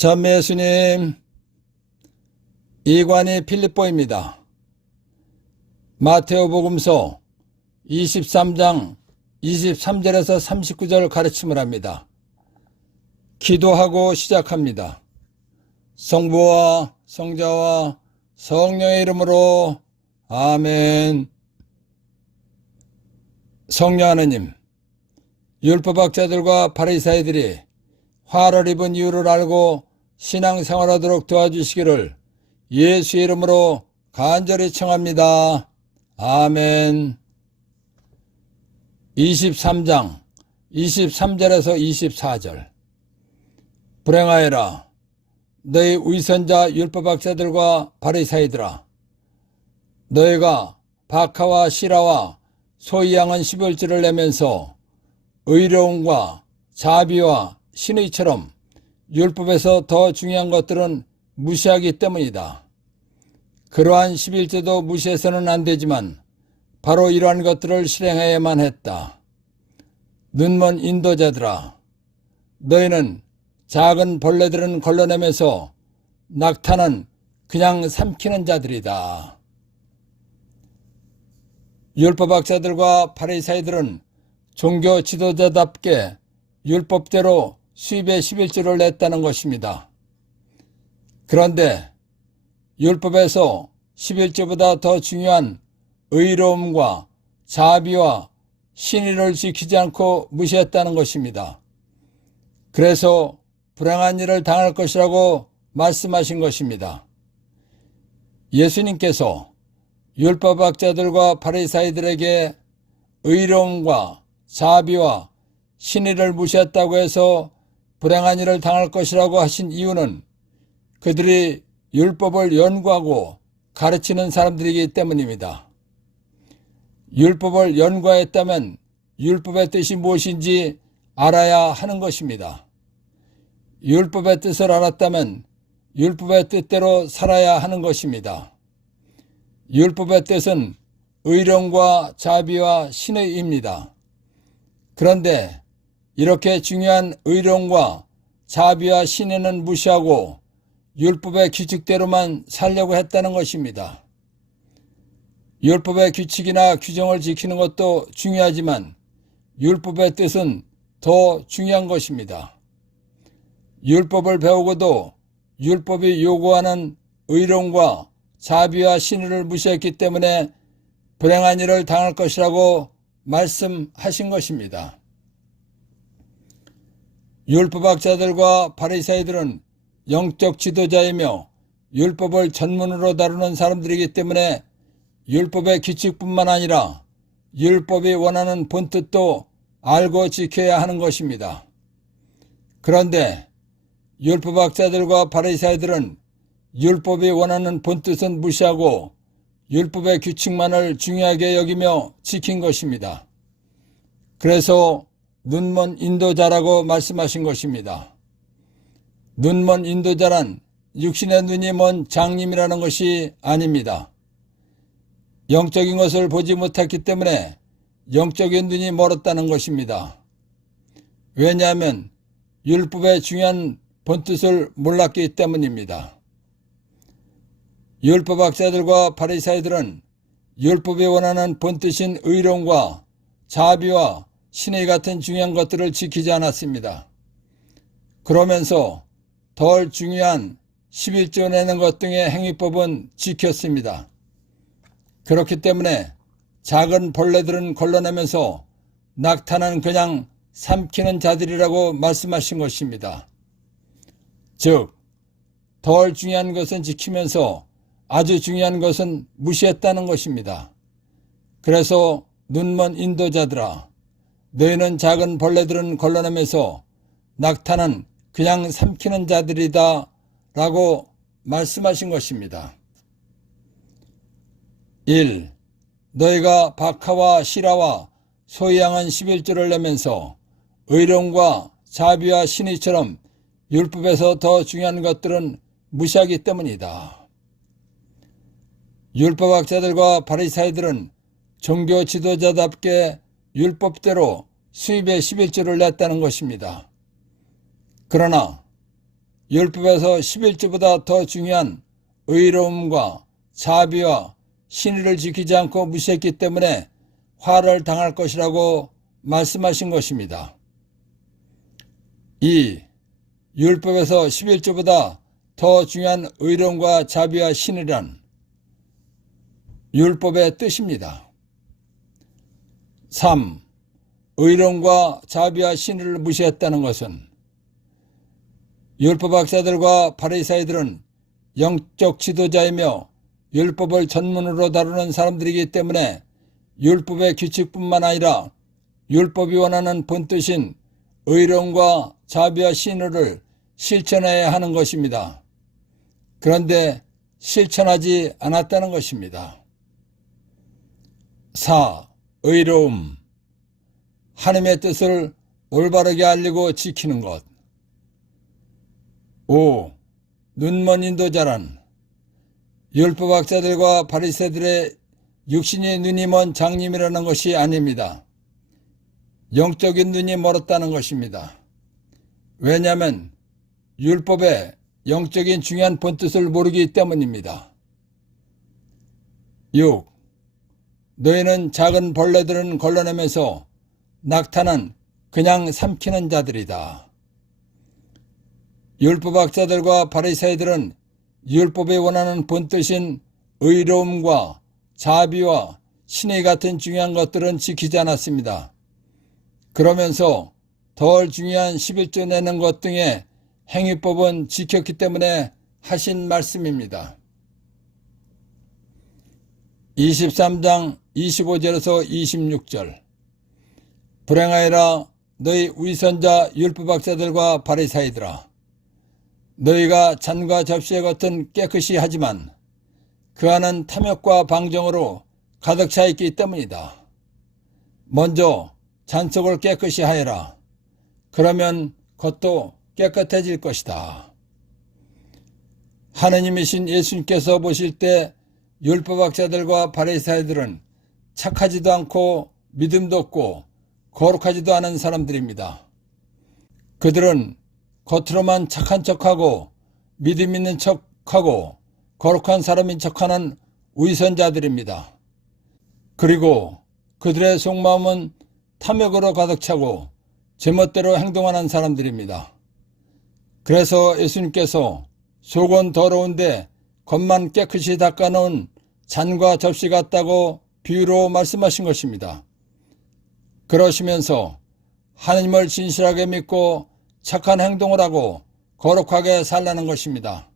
전매 예수님, 이관이 필립보입니다. 마테오복음서 23장 23절에서 39절 가르침을 합니다. 기도하고 시작합니다. 성부와 성자와 성령의 이름으로 아멘. 성령 하느님, 율법학자들과 바리사이들이 화를 입은 이유를 알고 신앙생활하도록 도와주시기를 예수의 이름으로 간절히 청합니다. 아멘. 23장 23절에서 24절. 불행하여라 너희 위선자 율법학자들과 바리사이들아, 너희가 박하와 시라와 소위 양은 11조를 내면서 의로움과 자비와 신의처럼 율법에서 더 중요한 것들은 무시하기 때문이다. 그러한 11조도 무시해서는 안 되지만 바로 이러한 것들을 실행해야만 했다. 눈먼 인도자들아, 너희는 작은 벌레들은 걸러내면서 낙타는 그냥 삼키는 자들이다. 율법학자들과 바리사이들은 종교 지도자답게 율법대로 수입의 11조를 냈다는 것입니다. 그런데 율법에서 11조보다 더 중요한 의로움과 자비와 신의를 지키지 않고 무시했다는 것입니다. 그래서 불행한 일을 당할 것이라고 말씀하신 것입니다. 예수님께서 율법학자들과 바리사이들에게 의로움과 자비와 신의를 무시했다고 해서 불행한 일을 당할 것이라고 하신 이유는 그들이 율법을 연구하고 가르치는 사람들이기 때문입니다. 율법을 연구했다면 율법의 뜻이 무엇인지 알아야 하는 것입니다. 율법의 뜻을 알았다면 율법의 뜻대로 살아야 하는 것입니다. 율법의 뜻은 의로움과 자비와 신의입니다. 그런데 이렇게 중요한 의로움과 자비와 신의는 무시하고 율법의 규칙대로만 살려고 했다는 것입니다. 율법의 규칙이나 규정을 지키는 것도 중요하지만 율법의 뜻은 더 중요한 것입니다. 율법을 배우고도 율법이 요구하는 의로움과 자비와 신의를 무시했기 때문에 불행한 일을 당할 것이라고 말씀하신 것입니다. 율법학자들과 바리사이들은 영적 지도자이며 율법을 전문으로 다루는 사람들이기 때문에 율법의 규칙뿐만 아니라 율법이 원하는 본뜻도 알고 지켜야 하는 것입니다. 그런데 율법학자들과 바리사이들은 율법이 원하는 본뜻은 무시하고 율법의 규칙만을 중요하게 여기며 지킨 것입니다. 그래서 눈먼 인도자라고 말씀하신 것입니다. 눈먼 인도자란 육신의 눈이 먼 장님이라는 것이 아닙니다. 영적인 것을 보지 못했기 때문에 영적인 눈이 멀었다는 것입니다. 왜냐하면 율법의 중요한 본뜻을 몰랐기 때문입니다. 율법학자들과 바리사이들은 율법이 원하는 본뜻인 의로움과 자비와 신의 같은 중요한 것들을 지키지 않았습니다. 그러면서 덜 중요한 11조 내는 것 등의 행위법은 지켰습니다. 그렇기 때문에 작은 벌레들은 걸러내면서 낙타는 그냥 삼키는 자들이라고 말씀하신 것입니다. 즉, 덜 중요한 것은 지키면서 아주 중요한 것은 무시했다는 것입니다. 그래서 눈먼 인도자들아, 너희는 작은 벌레들은 걸러내면서 낙타는 그냥 삼키는 자들이다 라고 말씀하신 것입니다. 1. 너희가 박하와 시라와 소위 양은 11조를 내면서 의로움과 자비와 신의처럼 율법에서 더 중요한 것들은 무시하기 때문이다. 율법학자들과 바리사이들은 종교 지도자답게 율법대로 수입의 11조를 냈다는 것입니다. 그러나 율법에서 11조보다 더 중요한 의로움과 자비와 신의를 지키지 않고 무시했기 때문에 화를 당할 것이라고 말씀하신 것입니다. 2. 율법에서 11조보다 더 중요한 의로움과 자비와 신의란 율법의 뜻입니다. 3. 의로움과 자비와 신의를 무시했다는 것은 율법학자들과 바리새인들은 영적 지도자이며 율법을 전문으로 다루는 사람들이기 때문에 율법의 규칙뿐만 아니라 율법이 원하는 본뜻인 의로움과 자비와 신의를 실천해야 하는 것입니다. 그런데 실천하지 않았다는 것입니다. 4. 의로움. 하나님의 뜻을 올바르게 알리고 지키는 것. 5. 눈먼 인도자란 율법학자들과 바리새인들의 육신의 눈이 먼 장님이라는 것이 아닙니다. 영적인 눈이 멀었다는 것입니다. 왜냐하면 율법의 영적인 중요한 본뜻을 모르기 때문입니다. 6. 너희는 작은 벌레들은 걸러내면서 낙타는 그냥 삼키는 자들이다. 율법학자들과 바리새인들은 율법이 원하는 본뜻인 의로움과 자비와 신의 같은 중요한 것들은 지키지 않았습니다. 그러면서 덜 중요한 11조 내는 것 등의 행위법은 지켰기 때문에 하신 말씀입니다. 23장 25절에서 26절 불행하여라 너희 위선자 율법학자들과 바리새인들아 너희가 잔과 접시의 겉은 깨끗이 하지만 그 안은 탐욕과 방정으로 가득 차 있기 때문이다. 먼저 잔속을 깨끗이 하여라. 그러면 겉도 깨끗해질 것이다. 하느님이신 예수님께서 보실 때 율법학자들과 바리새인들은 착하지도 않고 믿음도 없고 거룩하지도 않은 사람들입니다. 그들은 겉으로만 착한 척하고 믿음 있는 척하고 거룩한 사람인 척하는 위선자들입니다. 그리고 그들의 속마음은 탐욕으로 가득 차고 제멋대로 행동하는 사람들입니다. 그래서 예수님께서 속은 더러운데 겉만 깨끗이 닦아놓은 잔과 접시 같다고 비유로 말씀하신 것입니다. 그러시면서 하나님을 진실하게 믿고 착한 행동을 하고 거룩하게 살라는 것입니다.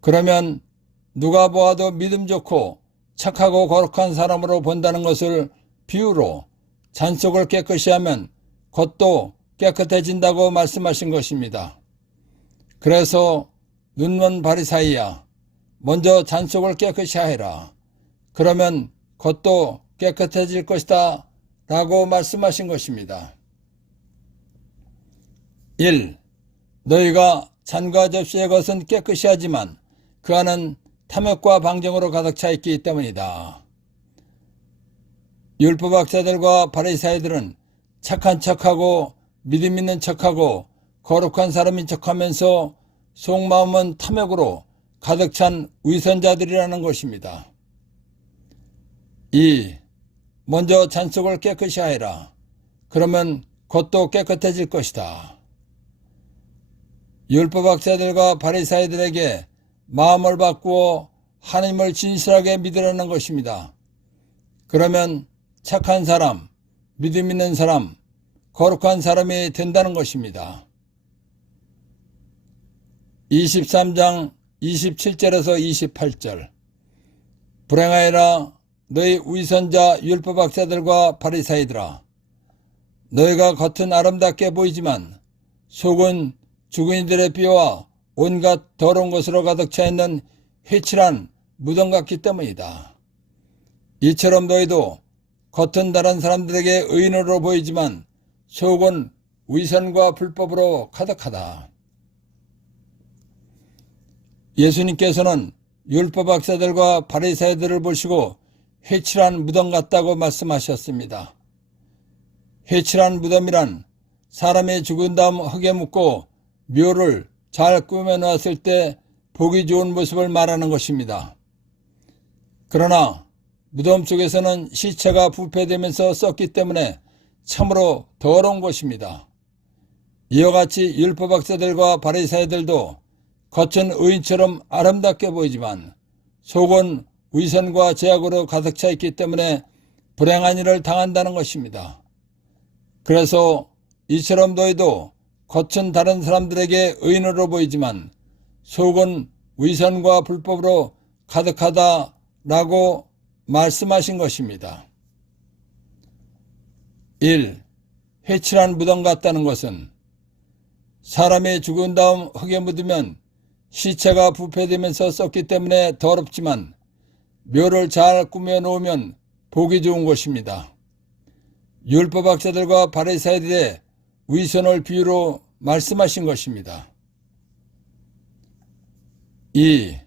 그러면 누가 보아도 믿음 좋고 착하고 거룩한 사람으로 본다는 것을 비유로 잔속을 깨끗이 하면 겉도 깨끗해진다고 말씀하신 것입니다. 그래서 눈먼 바리새인아 먼저 잔속을 깨끗이 하여라. 그러면 겉도 깨끗해질 것이다 라고 말씀하신 것입니다. 1. 너희가 잔과 접시의 것은 깨끗이 하지만 그 안은 탐욕과 방정으로 가득 차 있기 때문이다. 율법학자들과 바리새인들은 착한 척하고 믿음 있는 척하고 거룩한 사람인 척하면서 속마음은 탐욕으로 가득 찬 위선자들이라는 것입니다. 2. 먼저 잔속을 깨끗이 하여라. 그러면 겉도 깨끗해질 것이다. 율법학자들과 바리새인들에게 마음을 바꾸어 하나님을 진실하게 믿으라는 것입니다. 그러면 착한 사람, 믿음 있는 사람, 거룩한 사람이 된다는 것입니다. 23장 27절에서 28절 불행하여라 너희 위선자 율법학자들과 바리새인들아 너희가 겉은 아름답게 보이지만 속은 죽은 이들의 피와 온갖 더러운 것으로 가득 차 있는 회칠한 무덤 같기 때문이다. 이처럼 너희도 겉은 다른 사람들에게 의인으로 보이지만 속은 위선과 불법으로 가득하다. 예수님께서는 율법학자들과 바리새인들을 보시고 회칠한 무덤 같다고 말씀하셨습니다. 회칠한 무덤이란 사람이 죽은 다음 흙에 묻고 묘를 잘 꾸며놓았을 때 보기 좋은 모습을 말하는 것입니다. 그러나 무덤 속에서는 시체가 부패되면서 썩기 때문에 참으로 더러운 것입니다. 이와 같이 율법학자들과 바리새인들도 겉은 의인처럼 아름답게 보이지만 속은 위선과 죄악으로 가득 차 있기 때문에 불행한 일을 당한다는 것입니다. 그래서 이처럼 너희도 겉은 다른 사람들에게 의인으로 보이지만 속은 위선과 불법으로 가득하다라고 말씀하신 것입니다. 1. 회칠한 무덤 같다는 것은 사람이 죽은 다음 흙에 묻으면 시체가 부패되면서 썩기 때문에 더럽지만 묘를 잘 꾸며 놓으면 보기 좋은 것입니다. 율법학자들과 바리새인들의 위선을 비유로 말씀하신 것입니다. 2.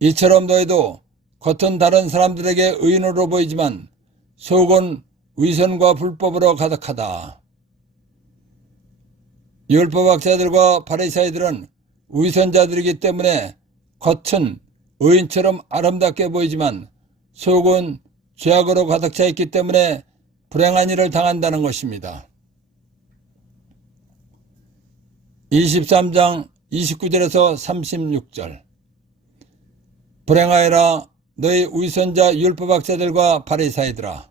이처럼 너희도 겉은 다른 사람들에게 의인으로 보이지만 속은 위선과 불법으로 가득하다. 율법학자들과 바리새인들은 위선자들이기 때문에 겉은 의인처럼 아름답게 보이지만 속은 죄악으로 가득 차 있기 때문에 불행한 일을 당한다는 것입니다. 23장 29절에서 36절 불행하여라 너희 위선자 율법학자들과 바리새인들아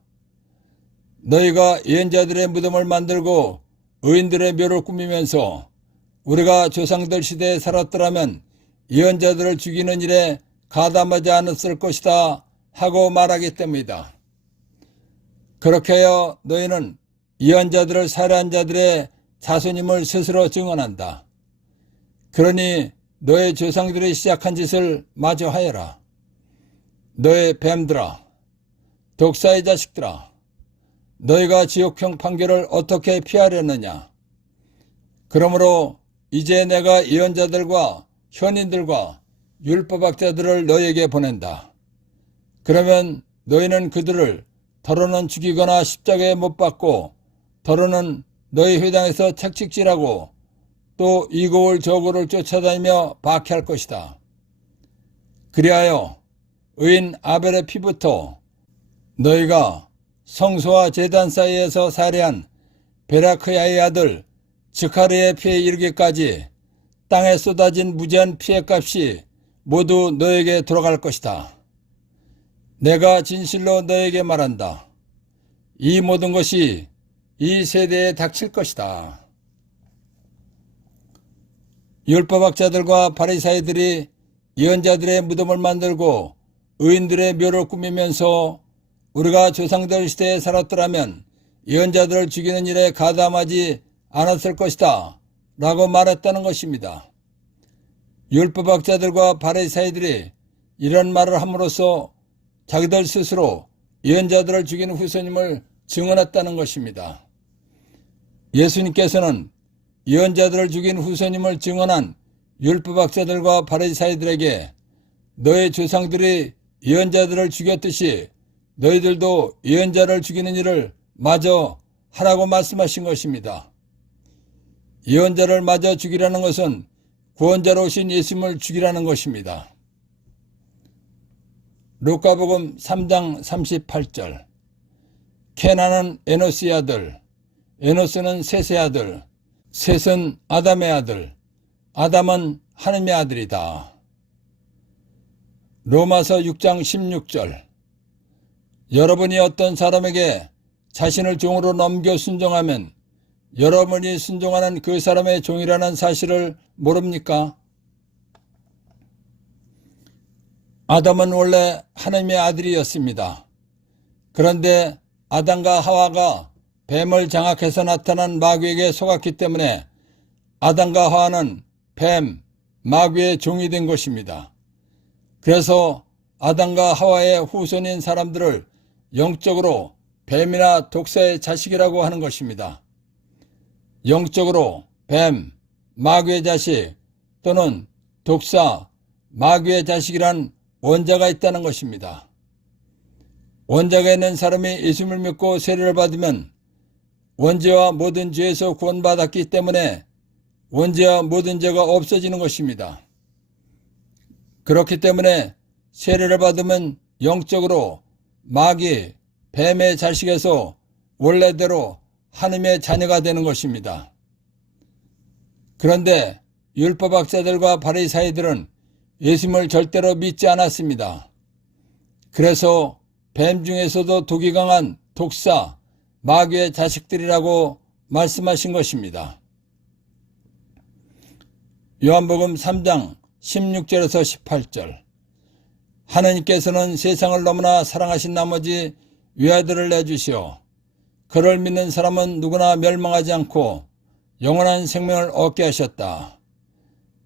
너희가 예언자들의 무덤을 만들고 의인들의 묘를 꾸미면서 우리가 조상들 시대에 살았더라면 예언자들을 죽이는 일에 가담하지 않았을 것이다 하고 말하기 때문이다. 그렇게 하여 너희는 예언자들을 살해한 자들의 자손임을 스스로 증언한다. 그러니 너의 조상들이 시작한 짓을 마저 하여라. 너의 뱀들아, 독사의 자식들아, 너희가 지옥형 판결을 어떻게 피하려느냐. 그러므로 이제 내가 예언자들과 현인들과 율법학자들을 너희에게 보낸다. 그러면 너희는 그들을 더러는 죽이거나 십자가에 못 박고 더러는 너희 회당에서 책찍질하고 또 이고를 저고를 쫓아다니며 박해할 것이다. 그리하여 의인 아벨의 피부터 너희가 성소와 제단 사이에서 살해한 베라크야의 아들 즈카리의 피에 이르기까지 땅에 쏟아진 무제한 피해값이 모두 너에게 돌아갈 것이다. 내가 진실로 너에게 말한다. 이 모든 것이 이 세대에 닥칠 것이다. 율법학자들과 바리새인들이 예언자들의 무덤을 만들고 의인들의 묘를 꾸미면서 우리가 조상들 시대에 살았더라면 예언자들을 죽이는 일에 가담하지 않았을 것이다 라고 말했다는 것입니다. 율법학자들과 바리새인들이 이런 말을 함으로써 자기들 스스로 예언자들을 죽이는 후손임을 증언했다는 것입니다. 예수님께서는 예언자들을 죽인 후손임을 증언한 율법학자들과 바리새인들에게 너의 조상들이 예언자들을 죽였듯이 너희들도 예언자를 죽이는 일을 마저 하라고 말씀하신 것입니다. 예언자를 마저 죽이라는 것은 구원자로 오신 예수님을 죽이라는 것입니다. 루카복음 3장 38절 케나는 에노스의 아들, 에노스는 셋의 아들, 셋은 아담의 아들, 아담은 하나님의 아들이다. 로마서 6장 16절 여러분이 어떤 사람에게 자신을 종으로 넘겨 순종하면 여러분이 순종하는 그 사람의 종이라는 사실을 모릅니까? 아담은 원래 하나님의 아들이었습니다. 그런데 아담과 하와가 뱀을 장악해서 나타난 마귀에게 속았기 때문에 아담과 하와는 뱀, 마귀의 종이 된 것입니다. 그래서 아담과 하와의 후손인 사람들을 영적으로 뱀이나 독사의 자식이라고 하는 것입니다. 영적으로 뱀, 마귀의 자식 또는 독사, 마귀의 자식이란 원자가 있다는 것입니다. 원자가 있는 사람이 예수님을 믿고 세례를 받으면 원죄와 모든 죄에서 구원받았기 때문에 원죄와 모든 죄가 없어지는 것입니다. 그렇기 때문에 세례를 받으면 영적으로 마귀, 뱀의 자식에서 원래대로 하나님의 자녀가 되는 것입니다. 그런데 율법학자들과 바리사이들은 예수님을 절대로 믿지 않았습니다. 그래서 뱀 중에서도 독이 강한 독사, 마귀의 자식들이라고 말씀하신 것입니다. 요한복음 3장 16절에서 18절. 하나님께서는 세상을 너무나 사랑하신 나머지 외아들을 내주시어 그를 믿는 사람은 누구나 멸망하지 않고 영원한 생명을 얻게 하셨다.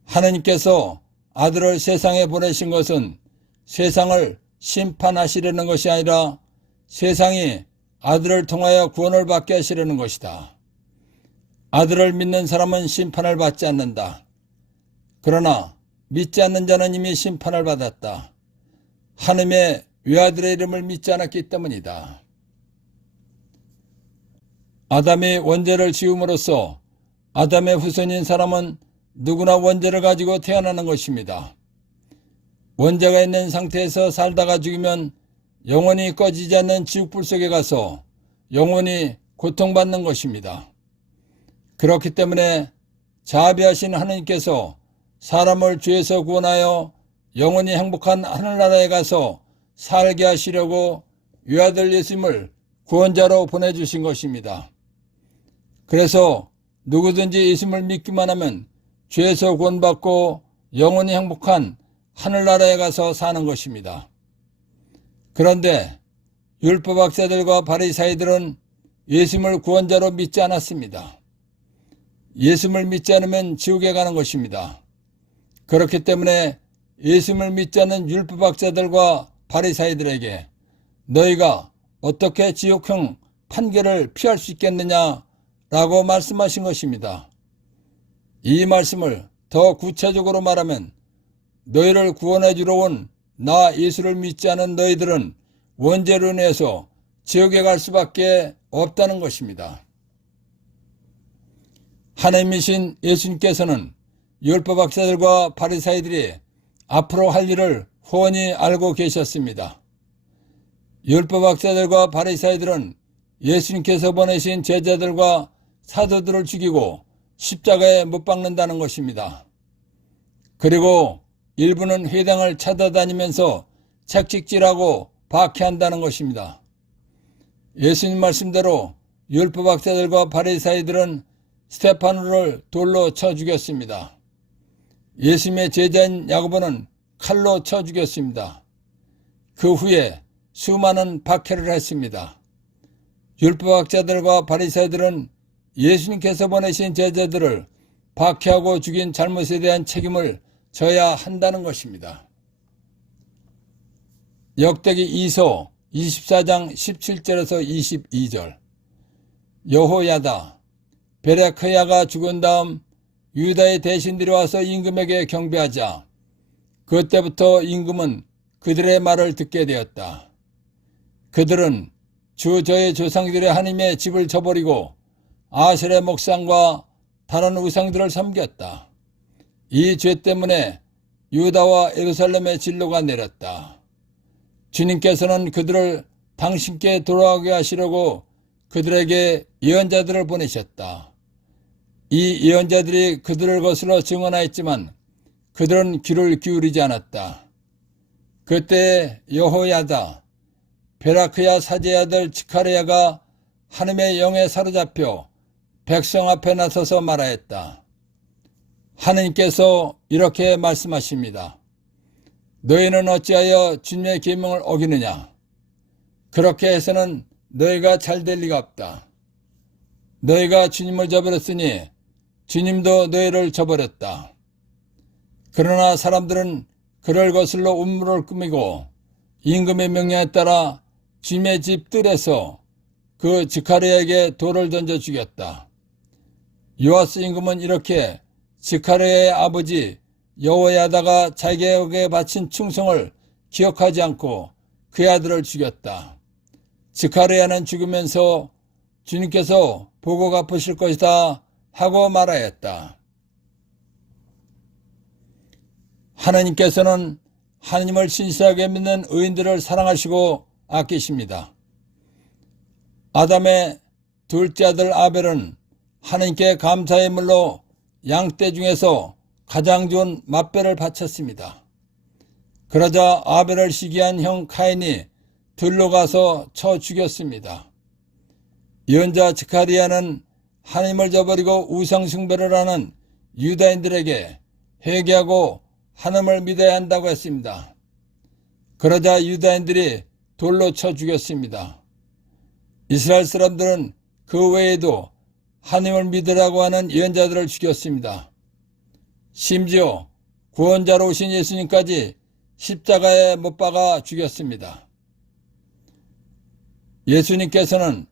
하나님께서 아들을 세상에 보내신 것은 세상을 심판하시려는 것이 아니라 세상이 아들을 통하여 구원을 받게 하시려는 것이다. 아들을 믿는 사람은 심판을 받지 않는다. 그러나 믿지 않는 자는 이미 심판을 받았다. 하나님의 외아들의 이름을 믿지 않았기 때문이다. 아담이 원죄를 지음으로써 아담의 후손인 사람은 누구나 원죄를 가지고 태어나는 것입니다. 원죄가 있는 상태에서 살다가 죽으면 영원히 꺼지지 않는 지옥불 속에 가서 영원히 고통받는 것입니다. 그렇기 때문에 자비하신 하나님께서 사람을 죄에서 구원하여 영원히 행복한 하늘나라에 가서 살게 하시려고 외아들 예수님을 구원자로 보내주신 것입니다. 그래서 누구든지 예수님을 믿기만 하면 죄에서 구원받고 영원히 행복한 하늘나라에 가서 사는 것입니다. 그런데 율법학자들과 바리사이들은 예수님을 구원자로 믿지 않았습니다. 예수님을 믿지 않으면 지옥에 가는 것입니다. 그렇기 때문에 예수님을 믿지 않는 율법학자들과 바리사이들에게 너희가 어떻게 지옥형 판결을 피할 수 있겠느냐라고 말씀하신 것입니다. 이 말씀을 더 구체적으로 말하면 너희를 구원해 주러 온 나 예수를 믿지 않은 너희들은 원죄로 인해서 지옥에 갈 수밖에 없다는 것입니다. 하나님이신 예수님께서는 율법학자들과 바리사이들이 앞으로 할 일을 훤히 알고 계셨습니다. 율법학자들과 바리사이들은 예수님께서 보내신 제자들과 사도들을 죽이고 십자가에 못 박는다는 것입니다. 그리고 일부는 회당을 찾아다니면서 책찍질하고 박해한다는 것입니다. 예수님 말씀대로 율법학자들과 바리사이들은 스테파노를 돌로 쳐 죽였습니다. 예수님의 제자인 야고보는 칼로 쳐 죽였습니다. 그 후에 수많은 박해를 했습니다. 율법학자들과 바리사이들은 예수님께서 보내신 제자들을 박해하고 죽인 잘못에 대한 책임을 져야 한다는 것입니다. 역대기 2서 24장 17절에서 22절. 여호야다 베레크야가 죽은 다음 유다의 대신들이 와서 임금에게 경배하자 그때부터 임금은 그들의 말을 듣게 되었다. 그들은 주 저의 조상들의 하나님의 집을 저버리고 아셀의 목상과 다른 우상들을 섬겼다. 이 죄 때문에 유다와 예루살렘의 진노가 내렸다. 주님께서는 그들을 당신께 돌아오게 하시려고 그들에게 예언자들을 보내셨다. 이 예언자들이 그들을 거슬러 증언하였지만 그들은 귀를 기울이지 않았다. 그때 여호야다 베라크야 사제의 아들 지카르야가 하나님의 영에 사로잡혀 백성 앞에 나서서 말하였다. 하느님께서 이렇게 말씀하십니다. 너희는 어찌하여 주님의 계명을 어기느냐? 그렇게 해서는 너희가 잘 될 리가 없다. 너희가 주님을 저버렸으니 주님도 너희를 저버렸다. 그러나 사람들은 그를 거슬러 음모를 꾸미고 임금의 명령에 따라 주님의 집 뜰에서 그 지카르에게 돌을 던져 죽였다. 요아스 임금은 이렇게 지카르의 아버지 여호야다가 자기에게 바친 충성을 기억하지 않고 그의 아들을 죽였다. 지카르야는 죽으면서 주님께서 보고 갚으실 것이다 하고 말하였다. 하나님께서는 하나님을 신실하게 믿는 의인들을 사랑하시고 아끼십니다. 아담의 둘째 아들 아벨은 하나님께 감사의 물로 양떼 중에서 가장 좋은 맛배를 바쳤습니다. 그러자 아벨을 시기한 형 카인이 들로 가서 쳐 죽였습니다. 예언자 스가랴는 하나님을 저버리고 우상 숭배를 하는 유다인들에게 회개하고 하나님을 믿어야 한다고 했습니다. 그러자 유다인들이 돌로 쳐 죽였습니다. 이스라엘 사람들은 그 외에도 하나님을 믿으라고 하는 예언자들을 죽였습니다. 심지어 구원자로 오신 예수님까지 십자가에 못 박아 죽였습니다. 예수님께서는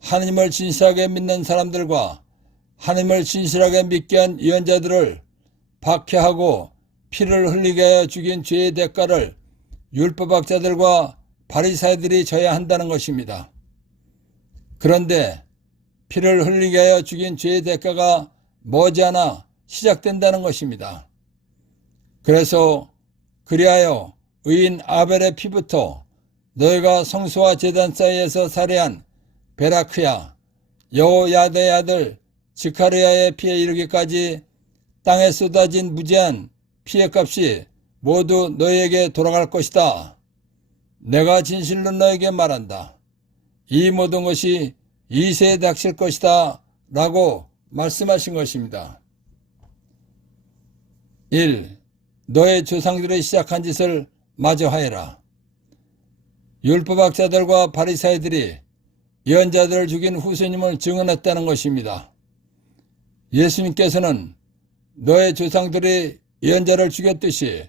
하나님을 진실하게 믿는 사람들과 하나님을 진실하게 믿게 한 예언자들을 박해하고 피를 흘리게 하여 죽인 죄의 대가를 율법학자들과 바리사이들이 져야 한다는 것입니다. 그런데 피를 흘리게 하여 죽인 죄의 대가가 머지않아 시작된다는 것입니다. 그래서 그리하여 의인 아벨의 피부터 너희가 성소와 제단 사이에서 살해한 베라크야 여호야다의 아들 스가랴의 피에 이르기까지 땅에 쏟아진 무제한 피의 값이 모두 너희에게 돌아갈 것이다. 내가 진실로 너에게 말한다. 이 모든 것이 이세에 닥칠 것이다 라고 말씀하신 것입니다. 1. 너의 조상들이 시작한 짓을 마저 하여라. 율법학자들과 바리사이들이 예언자들을 죽인 후손님을 증언했다는 것입니다. 예수님께서는 너의 조상들이 예언자를 죽였듯이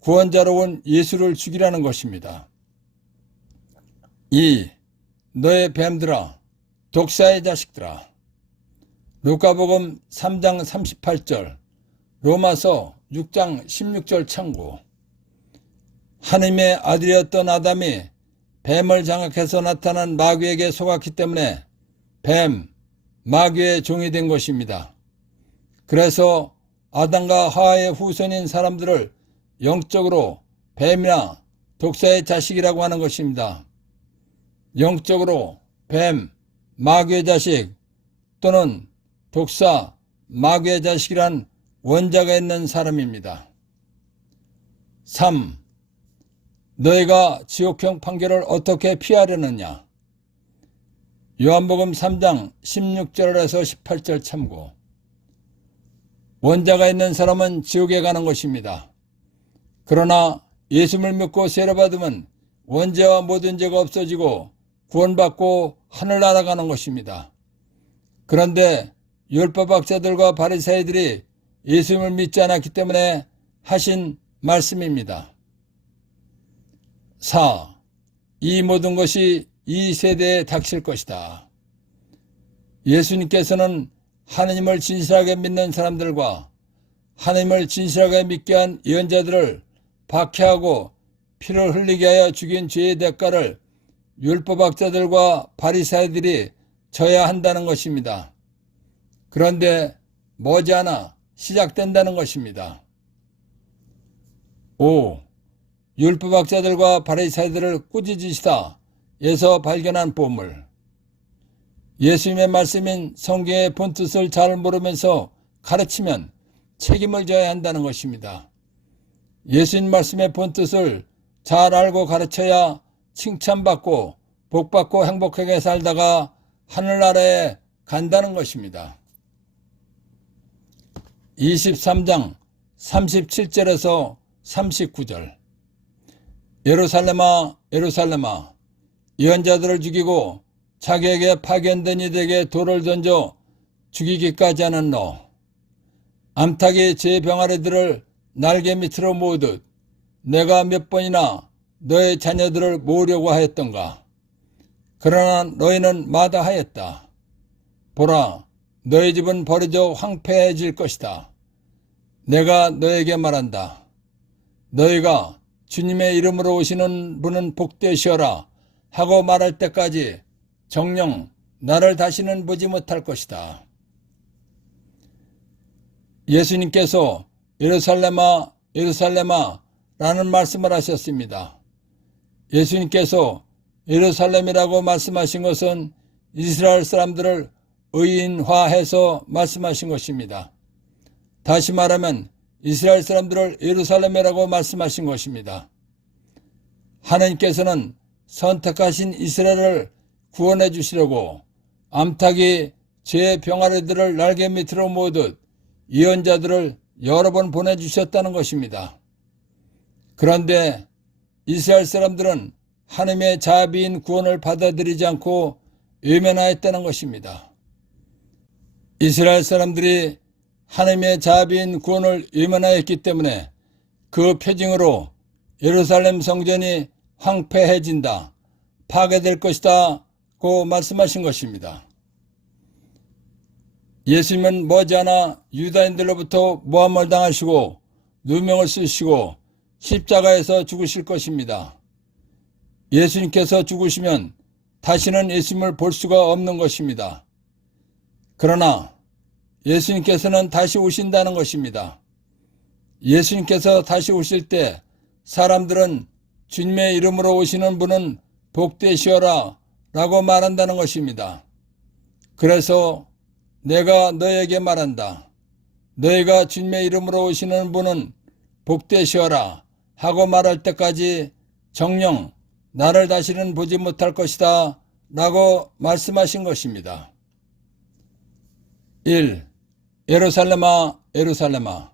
구원자로 온 예수를 죽이라는 것입니다. 2. 너의 뱀들아, 독사의 자식들아. 루카복음 3장 38절, 로마서 6장 16절 참고. 하나님의 아들이었던 아담이 뱀을 장악해서 나타난 마귀에게 속았기 때문에 뱀, 마귀의 종이 된 것입니다. 그래서 아담과 하와의 후손인 사람들을 영적으로 뱀이나 독사의 자식이라고 하는 것입니다. 영적으로 뱀, 마귀의 자식 또는 독사, 마귀의 자식이란 원자가 있는 사람입니다. 3. 너희가 지옥형 판결을 어떻게 피하려느냐? 요한복음 3장 16절에서 18절 참고. 원자가 있는 사람은 지옥에 가는 것입니다. 그러나 예수를 믿고 세례받으면 원죄와 모든 죄가 없어지고 구원받고 하늘 날아가는 것입니다. 그런데 율법학자들과 바리새인들이 예수를 믿지 않았기 때문에 하신 말씀입니다. 4. 이 모든 것이 이 세대에 닥칠 것이다. 예수님께서는 하나님을 진실하게 믿는 사람들과 하나님을 진실하게 믿게 한 예언자들을 박해하고 피를 흘리게 하여 죽인 죄의 대가를 율법학자들과 바리새인들이 져야 한다는 것입니다. 그런데 머지않아 시작된다는 것입니다. 5. 율법학자들과 바리새인들을 꾸짖으시다 에서 발견한 보물. 예수님의 말씀인 성경의 본뜻을 잘 모르면서 가르치면 책임을 져야 한다는 것입니다. 예수님 말씀의 본뜻을 잘 알고 가르쳐야 칭찬받고 복받고 행복하게 살다가 하늘나라에 간다는 것입니다. 23장 37절에서 39절. 예루살렘아, 예루살렘아, 예언자들을 죽이고 자기에게 파견된 이들에게 돌을 던져 죽이기까지 하는 너. 암탉이 제 병아리들을 날개 밑으로 모으듯 내가 몇 번이나 너의 자녀들을 모으려고 하였던가. 그러나 너희는 마다하였다. 보라, 너희 집은 버려져 황폐해질 것이다. 내가 너에게 말한다. 너희가 주님의 이름으로 오시는 분은 복되시어라 하고 말할 때까지 정녕 나를 다시는 보지 못할 것이다. 예수님께서 예루살렘아, 예루살렘아 라는 말씀을 하셨습니다. 예수님께서 예루살렘이라고 말씀하신 것은 이스라엘 사람들을 의인화해서 말씀하신 것입니다. 다시 말하면 이스라엘 사람들을 예루살렘이라고 말씀하신 것입니다. 하나님께서는 선택하신 이스라엘을 구원해 주시려고 암탉이 제 병아리들을 날개 밑으로 모으듯 예언자들을 여러 번 보내주셨다는 것입니다. 그런데 이스라엘 사람들은 하나님의 자비인 구원을 받아들이지 않고 외면하였다는 것입니다. 이스라엘 사람들이 하나님의 자비인 구원을 외면하였기 때문에 그 표징으로 예루살렘 성전이 황폐해진다, 파괴될 것이다 고 말씀하신 것입니다. 예수님은 머지않아 유다인들로부터 모함을 당하시고 누명을 쓰시고 십자가에서 죽으실 것입니다. 예수님께서 죽으시면 다시는 예수님을 볼 수가 없는 것입니다. 그러나 예수님께서는 다시 오신다는 것입니다. 예수님께서 다시 오실 때 사람들은 주님의 이름으로 오시는 분은 복되시어라 라고 말한다는 것입니다. 그래서 내가 너에게 말한다. 너희가 주님의 이름으로 오시는 분은 복되시어라 하고 말할 때까지 정녕 나를 다시는 보지 못할 것이다 라고 말씀하신 것입니다. 1. 예루살렘아 예루살렘아.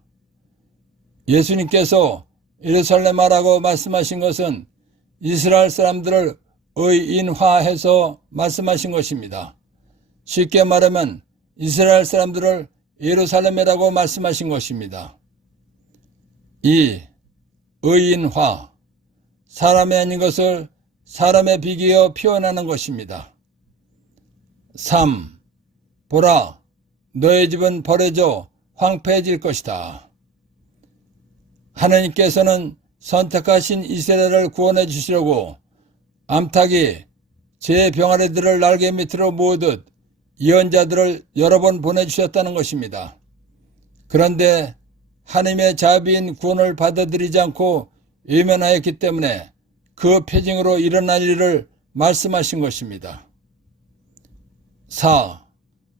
예수님께서 예루살렘아라고 말씀하신 것은 이스라엘 사람들을 의인화해서 말씀하신 것입니다. 쉽게 말하면 이스라엘 사람들을 예루살렘이라고 말씀하신 것입니다. 2. 의인화. 사람이 아닌 것을 사람에 비기어 표현하는 것입니다. 3. 보라, 너의 집은 버려져 황폐해질 것이다. 하나님께서는 선택하신 이스라엘을 구원해 주시려고 암탉이 제 병아리들을 날개 밑으로 모으듯 예언자들을 여러 번 보내주셨다는 것입니다. 그런데 하나님의 자비인 구원을 받아들이지 않고 외면하였기 때문에 그 표징으로 일어날 일을 말씀하신 것입니다. 4.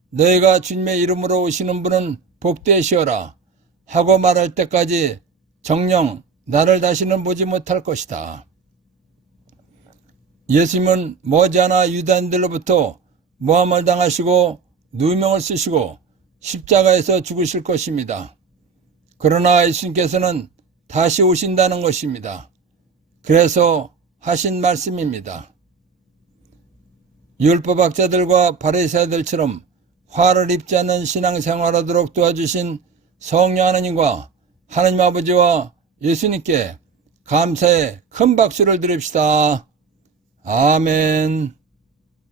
너희가 주님의 이름으로 오시는 분은 복되시어라 하고 말할 때까지 정녕 나를 다시는 보지 못할 것이다. 예수님은 머지않아 유다인들로부터 모함을 당하시고 누명을 쓰시고 십자가에서 죽으실 것입니다. 그러나 예수님께서는 다시 오신다는 것입니다. 그래서 하신 말씀입니다. 율법학자들과 바리새인들처럼 화를 입지 않는 신앙생활하도록 도와주신 성령 하나님과 하나님 아버지와 예수님께 감사의 큰 박수를 드립시다. 아멘.